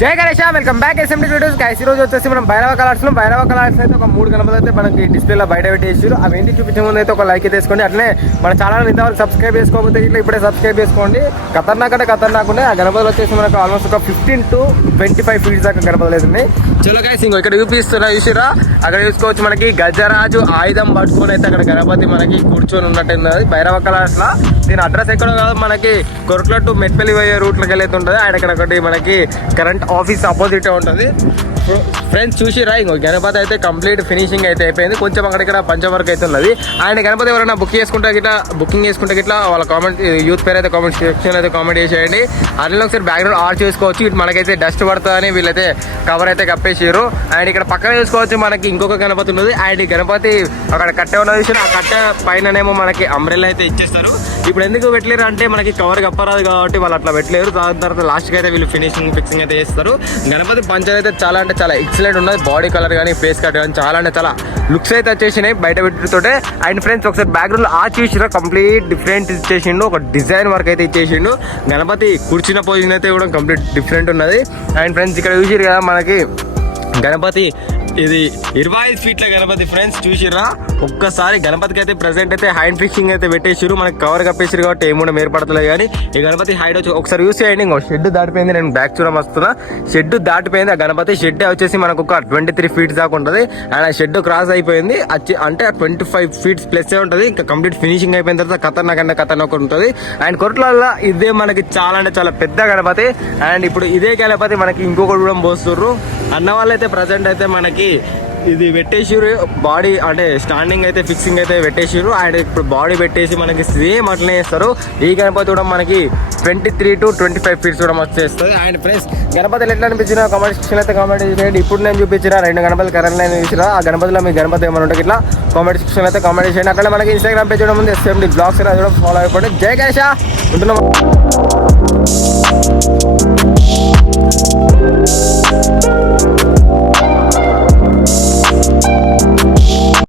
జై Ganesh, welcome back SMD videos guys. ఈ రోజు వచ్చేసి మనం భైరవ కలర్స్ అయితే ఒక 3 గణపతులు అయితే మనకి డిస్ప్లేలో బయట పెట్టేసారు. అవి ఏంటి చూపించే ముందు అయితే ఒక లైక్ అయితే వేసుకోండి. అట్లనే మన ఛానల్ ఇంతవరకు సబ్స్క్రైబ్ చేసుకోకపోతే ఇట్లా ఇప్పుడే సబ్స్క్రైబ్ చేసుకోండి. ఖతర్నాక్ అంటే ఖతర్నాక్ ఉన్నాయి. ఆ గణపతులు వచ్చేసి మనకు ఆల్మోస్ట్ ఒక 15 to 25 ఫీట్స్ దాకా గణపతులు అయితే ఉన్నాయి. చలో గైస్, ఇంకో ఇక్కడ చూపిస్తున్నా చూసిరా, అక్కడ చూసుకోవచ్చు మనకి గజరాజు ఆయుధం పట్టుకొని అయితే అక్కడ గణపతి మనకి కూర్చొని ఉన్నట్టు భైరవ కలర్స్ లా. దీని అడ్రస్ ఎక్కడో కాదు, మనకి కొరట్ల టు మెట్పల్లి పోయే రూట్లోకి వెళ్ళి ఉంటుంది. ఆయన ఇక్కడ ఒకటి మనకి కరెంట్ ఆఫీస్ ఆపోజిట్ ఉంటుంది ఫ్రెండ్స్. చూసిరా, ఇంకో గణపతి అయితే కంప్లీట్ ఫినిషింగ్ అయితే అయిపోయింది. కొంచెం అక్కడ పంచం వర్క్ అయితే ఉన్నది. ఆయన గణపతి ఎవరైనా బుకింగ్ చేసుకుంటే గిట్లా వాళ్ళ కామెంట్ యూత్ పేరు అయితే కామెంట్ సెక్షన్ అయితే కామెంట్ చేసేయండి. అందులో ఒకసారి బ్యాక్గ్రౌండ్ ఆర్ చేసుకోవచ్చు. ఇటు మనకైతే డస్ట్ పడుతుందని వీళ్ళైతే కవర్ అయితే కప్పేసారు. అండ్ ఇక్కడ పక్కన చూసుకోవచ్చు మనకి ఇంకొక గణపతి ఉన్నది. అండ్ ఈ గణపతి అక్కడ కట్టె ఉన్నది, ఆ కట్టె పైననేమో మనకి అంబ్రెల్లా అయితే ఇచ్చేస్తారు. ఇప్పుడు ఎందుకు పెట్టలేరు అంటే మనకి కవర్ కప్పరాదు కాబట్టి వాళ్ళు అట్లా పెట్టలేరు. దాని తర్వాత లాస్ట్కి అయితే వీళ్ళు ఫిక్సింగ్ అయితే చేస్తారు. గణపతి పంచర్ అయితే చాలా అంటే చాలా ఎక్సలెంట్ ఉన్నది. బాడీ కలర్ కానీ ఫేస్ కట్ కానీ చాలా అంటే చాలా లుక్స్ అయితే వచ్చేసినాయి బయట పెట్టితోటే. అండ్ ఫ్రెండ్స్ ఒకసారి బ్యాక్గ్రౌండ్ ఆ చూసినా కంప్లీట్ డిఫరెంట్ ఇచ్చేసిండు. ఒక డిజైన్ వర్క్ అయితే ఇచ్చేసిండు. గణపతి కూర్చున్న పొజిషన్ అయితే కూడా కంప్లీట్ డిఫరెంట్ ఉన్నది. అండ్ ఫ్రెండ్స్ ఇక్కడ చూసిరు కదా మనకి గణపతి ఇది 25 ఫీట్ల గణపతి ఫ్రెండ్స్. చూసిర్రా, ఒక్కసారి గణపతికి అయితే ప్రెసెంట్ అయితే హైట్ ఫిక్సింగ్ అయితే పెట్టేసారు. మనకి కవర్ కప్పేసారు కాబట్టి ఏముండ ఏర్పడతలేదు. కానీ ఈ గణపతి హైట్ వచ్చి ఒకసారి యూస్ చేయండి. ఇంకో షెడ్ దాటిపోయింది. నేను బ్యాక్ చూడడం వస్తున్నా, షెడ్ దాటిపోయింది. ఆ గణపతి షెడ్ వచ్చేసి మనకు ఒక 23 ఫీట్స్ దాకా ఉంటుంది. అండ్ ఆ షెడ్ క్రాస్ అయిపోయింది అంటే 25 ఫీట్స్ ప్లస్ ఉంటుంది. ఇంకా కంప్లీట్ ఫినిషింగ్ అయిపోయిన తర్వాత ఖతర్నాక్ ఉంటుంది. అండ్ కొట్లలో ఇదే మనకి చాలా అంటే చాలా పెద్ద గణపతి. అండ్ ఇప్పుడు ఇదే గణపతి మనకి ఇంకొకటి కూడా పోస్తుర్రు అన్న వాళ్ళు అయితే ప్రజెంట్ అయితే మనకి ఇది పెట్టేసారు. బాడీ అంటే స్టాండింగ్ అయితే ఫిక్సింగ్ అయితే పెట్టేసారు. అండ్ ఇప్పుడు బాడీ పెట్టేసి మనకి సేమ్ అట్లనే చేస్తారు. ఈ గణపతి కూడా మనకి 23 to 25 ఫీట్స్ కూడా వచ్చేస్తుంది. అండ్ ఫ్రెండ్స్ గణపతులు ఎట్లా అనిపించిన కామెంట్ సెక్షన్ అయితే కామెంట్ చేయండి. ఇప్పుడు నేను చూపించిన 2 గణపతులు కరెంట్ లైన్ చూసినా, ఆ గణపతిలో మీ గణపతి ఏమైనా ఉంటే ఇట్లా కామెంట్ సెక్షన్ అయితే కామెంట్ చేయండి. అట్లా మనకి ఇన్స్టాగ్రామ్ పేజ్ కూడా ముందు ఎస్ఎండి బ్లాగ్స్ ఫాలో అయిపోండి. జై గణేష్ ఉంటున్నాం.